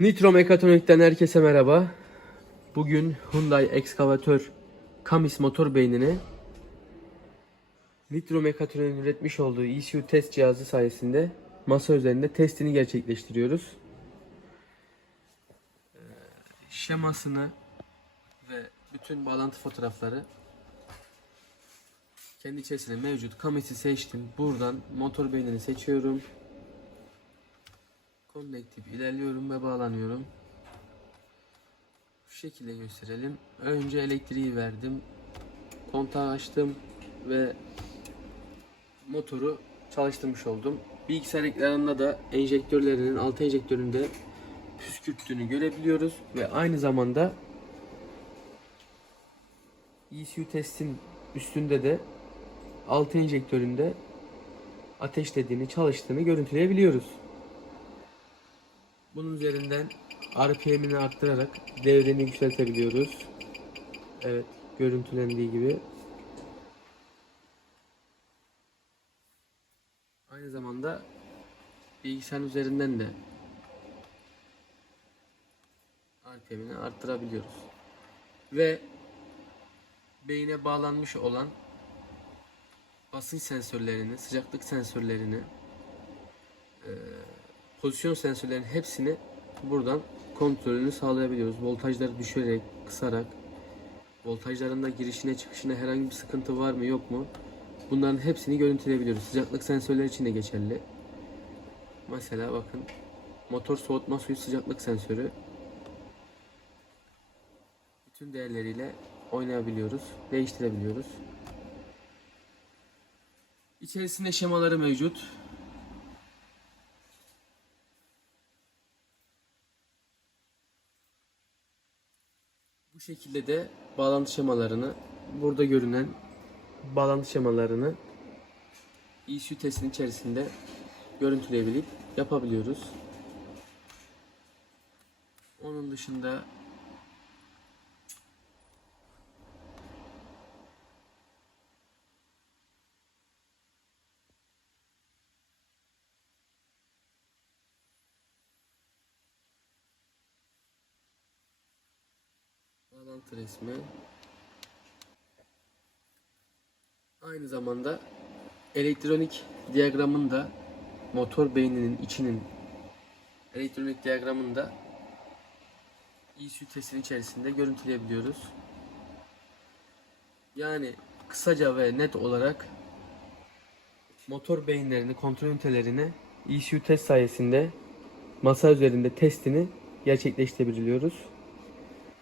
Nitro Mekatronik'ten herkese merhaba. Bugün Hyundai Excavator Kamis motor beynini Nitro Mekatronik'in üretmiş olduğu ECU test cihazı sayesinde masa üzerinde testini gerçekleştiriyoruz. Ee, Şemasını ve bütün bağlantı fotoğrafları kendi içerisinde mevcut. Kamis'i seçtim. Buradan motor beynini seçiyorum. Connectip ilerliyorum ve bağlanıyorum. Şu şekilde gösterelim. Önce elektriği verdim. Kontağı açtım ve motoru çalıştırmış oldum. Bilgisayar ekranında da enjektörlerinin alt enjektöründe püskürttüğünü görebiliyoruz ve aynı zamanda ECU testin üstünde de alt enjektöründe ateşlediğini, çalıştığını görüntüleyebiliyoruz. Bunun üzerinden RPM'ini arttırarak devreni yükseltebiliyoruz. Evet, görüntülendiği gibi. Aynı zamanda bilgisayar üzerinden de RPM'ini arttırabiliyoruz. Ve beyine bağlanmış olan basınç sensörlerini, sıcaklık sensörlerini, eee, pozisyon sensörlerinin hepsini buradan kontrolünü sağlayabiliyoruz. Voltajları düşürerek, kısarak, voltajlarında girişine çıkışına herhangi bir sıkıntı var mı yok mu? Bunların hepsini görüntüleyebiliyoruz. Sıcaklık sensörleri için de geçerli. Mesela bakın motor soğutma suyu sıcaklık sensörü bütün değerleriyle oynayabiliyoruz, değiştirebiliyoruz. İçerisinde şemaları mevcut. Bu şekilde de bağlantı şemalarını burada görünen bağlantı şemalarını ECU testinin içerisinde görüntüleyebilip yapabiliyoruz. Onun dışında bağlantı resmi aynı zamanda elektronik diyagramın da motor beyninin içinin elektronik diyagramını da ECU testinin içerisinde görüntüleyebiliyoruz. Yani kısaca ve net olarak motor beyinlerini, kontrol ünitelerini ECU test sayesinde masa üzerinde testini gerçekleştirebiliyoruz.